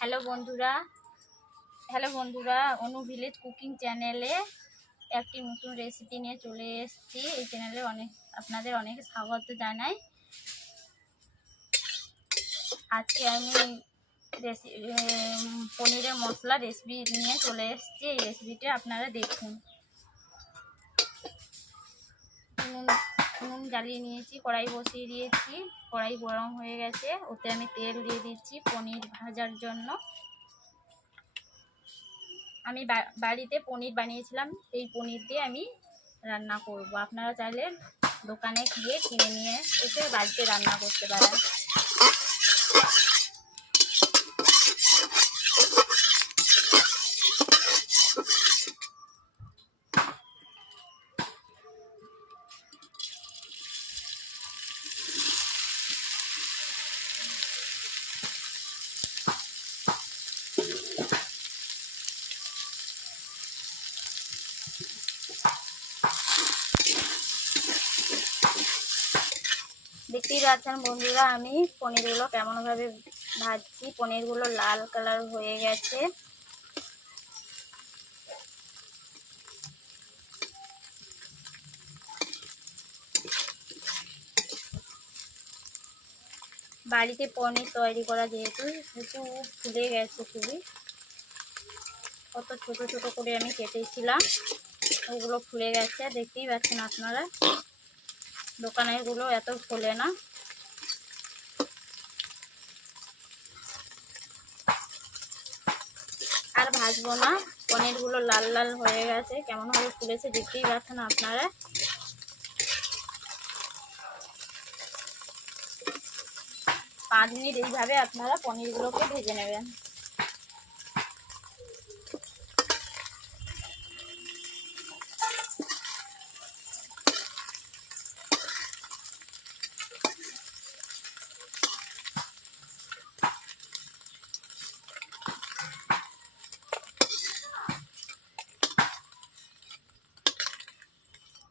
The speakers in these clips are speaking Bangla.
হ্যালো বন্ধুরা অনু ভিলেজ কুকিং চ্যানেলে একটি নতুন রেসিপি নিয়ে চলে এসেছি। এই চ্যানেলে আপনাদের অনেক স্বাগত জানাই। আজকে আমি পনিরের মশলা রেসিপি নিয়ে চলে এসেছি। এই রেসিপিটা আপনারা দেখুন। নুন জ্বালিয়ে নিয়েছি, কড়াই বসিয়ে দিয়েছি, কড়াই গরম হয়ে গেছে, ওতে আমি তেল দিয়ে দিচ্ছি পনির ভাজার জন্য। আমি বাড়িতে পনির বানিয়েছিলাম, এই পনির দিয়ে আমি রান্না করব। আপনারা চাইলে দোকানে গিয়ে কিনে নিয়ে এসে বাড়িতে রান্না করতে পারেন। দেখতেই পাচ্ছেন বন্ধুরা, আমি পনিরগুলো কেমনভাবে ভাজছি। পনিরগুলো লাল কালার হয়ে গেছে। বাড়িতে পনির তৈরি করা যেহেতু একটু ফুলে গেছে, খুবই কত ছোট ছোট করে আমি কেটেছিলাম, ওগুলো ফুলে গেছে। দেখতেই পাচ্ছেন আপনারা, দোকানের গুলো এত ফোলে না। আর ভাজবো না, পনিরগুলো লাল লাল হয়ে গেছে, কেমনভাবে ফুলেছে দেখতেই পাচ্ছেন আপনারা। পাঁচ মিনিট এইভাবে আপনারা পনিরগুলোকে ভেজে নেবেন।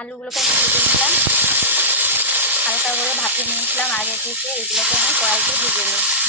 আলুগুলোকে আমি ভেজে নিলাম, হালকা করে ভাপিয়ে নিয়েছিলাম আগে থেকে। এগুলোকে আমি কড়াইতে ভেজে নিচ্ছি।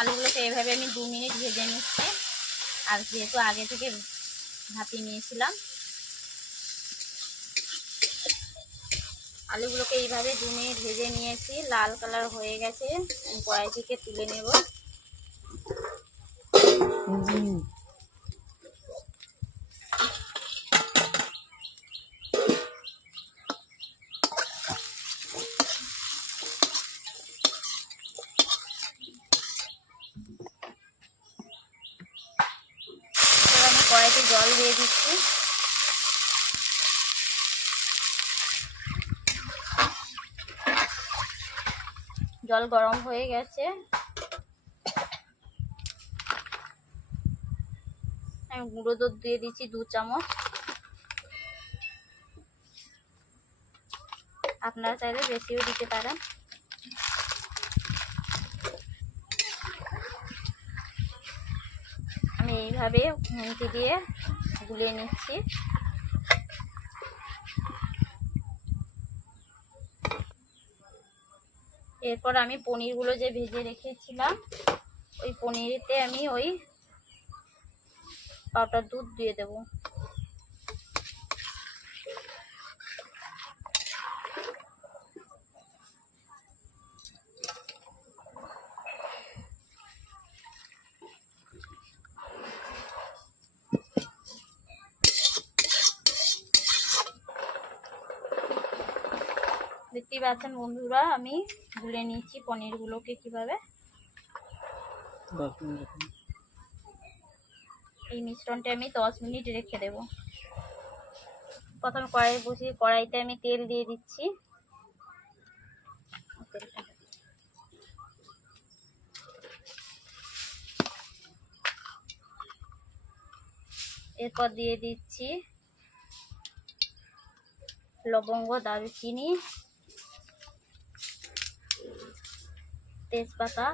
আলুগুলোকে এভাবে আমি 2 মিনিট ভেজে নিচ্ছি। আর যেহেতু আগে থেকে ভাপিয়ে নিয়েছিলাম, আলুগুলোকে এইভাবে 2 মিনিট ভেজে নিয়েছি, লাল কালার হয়ে গেছে। কড়াই থেকে তুলে নেব। এবার আমি কড়াইতে জল দিয়ে দিচ্ছি। জল গরম হয়ে গেছে, আমি গুঁড়ো দুধ দিয়ে দিচ্ছি 2 চামচ। আপনারা চাইলে বেশিও দিতে পারেন। আমি এইভাবে খুন্তি দিয়ে গুলিয়ে নিচ্ছি। এরপর আমি পনিরগুলো যে ভেজে রেখেছিলাম, ওই পনিরেতে আমি ওই পাউডার দুধ দিয়ে দেব। দেখতেই পাচ্ছেন বন্ধুরা, আমি গুলে নিচ্ছি পনিরগুলোকে কিভাবে। এই মিশ্রণটা আমি 10 মিনিট রেখে দেব। প্রথমে কড়াই বসিয়ে কড়াইতে আমি তেল দিয়ে দিচ্ছি। এরপর দিয়ে দিচ্ছি লবঙ্গ, দারুচিনি, তেজপাতা,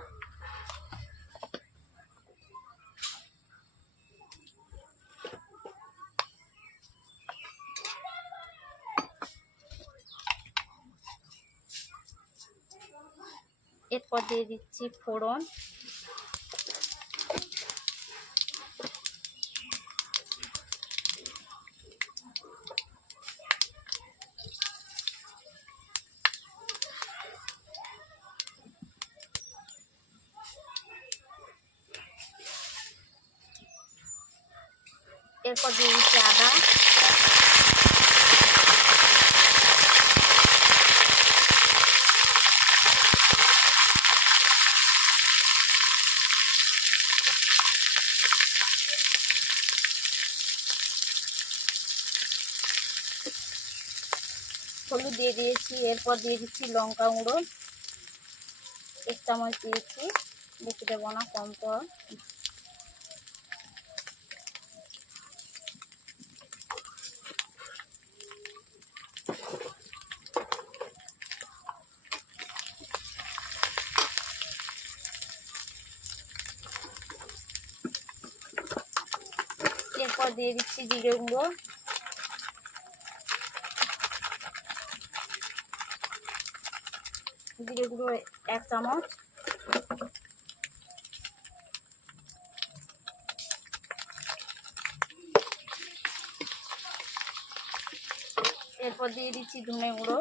এরপর দিয়ে দিচ্ছি ফোড়ন, এরপর দিয়ে দিচ্ছি আদা, হলুদ দিয়ে দিয়েছি। এরপর দিয়ে দিচ্ছি লঙ্কা গুঁড়ো, 1 চামচ দিয়েছি, বেশি দেবো না, কম তো। এরপর দিয়ে দিচ্ছি জিরে গুঁড়ো, জিরে গুঁড়ো 1 চামচ। এরপর দিয়ে দিচ্ছি ধনে গুঁড়ো,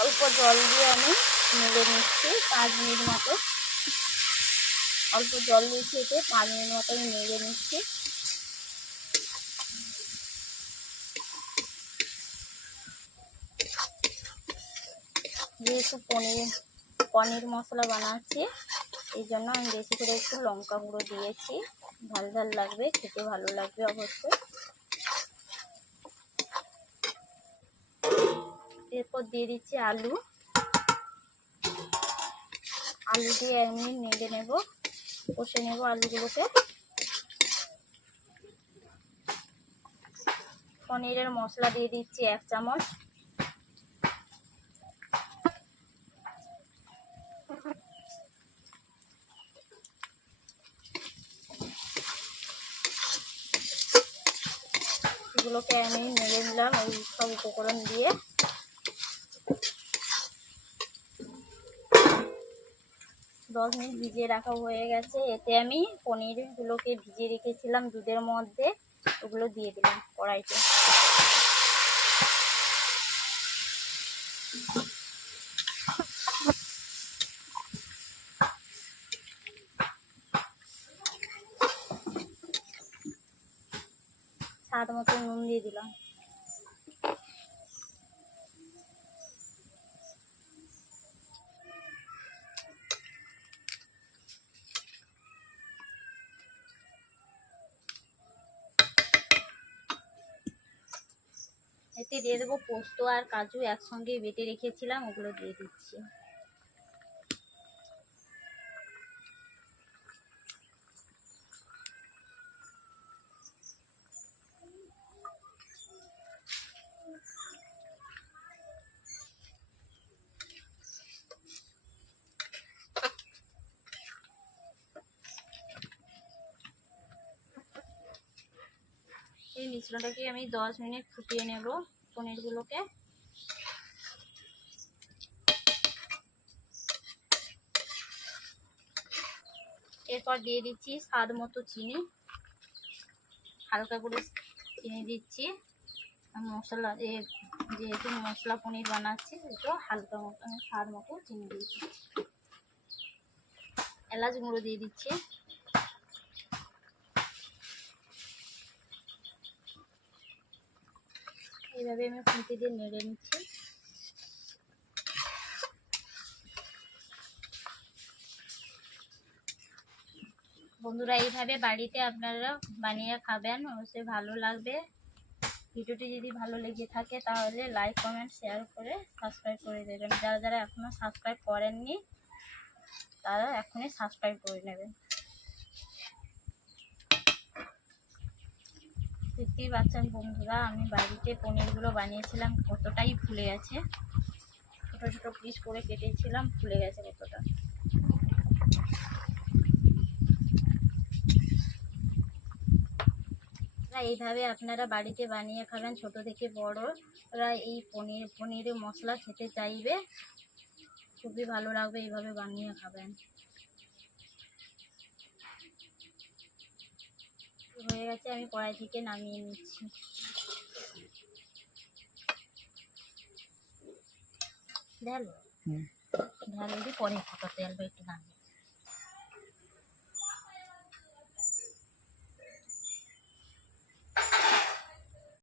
অল্প জল দিয়ে আমি নেড়ে নিচ্ছি 5 মিনিট মতো। অল্প জল দিয়েছি, এতে 5 মিনিট মতো আমি নেড়ে নিচ্ছি। যেহেতু পনির মশলা বানাচ্ছি, এই জন্য আমি বেশি করে একটু লঙ্কা গুঁড়ো দিয়েছি। ঝাল ঝাল লাগবে, খেতে ভালো লাগবে অবশ্যই। এরপর দিয়ে দিচ্ছি আলু, আলু দিয়ে আমি নেড়ে নেব, কষে নেব আলুগুলোকে। পনিরের মশলা দিয়ে দিচ্ছি 1 চামচ। এগুলোকে আমি নেড়ে নিলাম ওই সব উপকরণ দিয়ে। 10 মিনিট ভিজিয়ে রাখা হয়ে গেছে। এতে আমি পনিরগুলোকে ভিজিয়ে রেখেছিলাম দুধের মধ্যে, ওগুলো দিয়ে দিলাম কড়াইতে। স্বাদ মতো নুন দিয়ে দিলাম। এতে দিয়ে দেবো পোস্ত আর কাজু, একসঙ্গে বেটে রেখেছিলাম, ওগুলো দিয়ে দিচ্ছি। এই মিশ্রণটাকে আমি 10 মিনিট ফুটিয়ে নেব পনিরগুলোকে। এরপর দিয়ে দিচ্ছি স্বাদ মতো চিনি, হালকা করে চিনি দিচ্ছি। মশলা যেহেতু মশলা পনির বানাচ্ছি, একটু হালকা মতো আমি স্বাদ মতো চিনি দিচ্ছি। এলাচ গুঁড়ো দিয়ে দিচ্ছি। এইভাবে আমি খুন্তি দিয়ে নেড়ে নিচ্ছি। বন্ধুরা, এইভাবে বাড়িতে আপনারা বানিয়ে খাবেন, অবশ্যই ভালো লাগবে। ভিডিওটি যদি ভালো লেগে থাকে তাহলে লাইক, কমেন্ট, শেয়ার করে সাবস্ক্রাইব করে দেবেন। যারা যারা এখনও সাবস্ক্রাইব করেননি তারা এখনই সাবস্ক্রাইব করে নেবেন। দেখতেই পাচ্ছেন বন্ধুরা, আমি বাড়িতে পনিরগুলো বানিয়েছিলাম, কতটাই ফুলে গেছে। ছোট ছোট পিস করে কেটেছিলাম, ফুলে গেছে কতটা। এইভাবে আপনারা বাড়িতে বানিয়ে খাবেন, ছোট থেকে বড়রা এই পনিরের মশলা খেতে চাইবে, খুবই ভালো লাগবে এইভাবে বানিয়ে খাবেন। হয়ে গেছে, আমি কড়াই থেকে নামিয়ে নিচ্ছি। ঢালো ঢালো দিয়ে পরে একটু তেল একটু দাঁড়িয়ে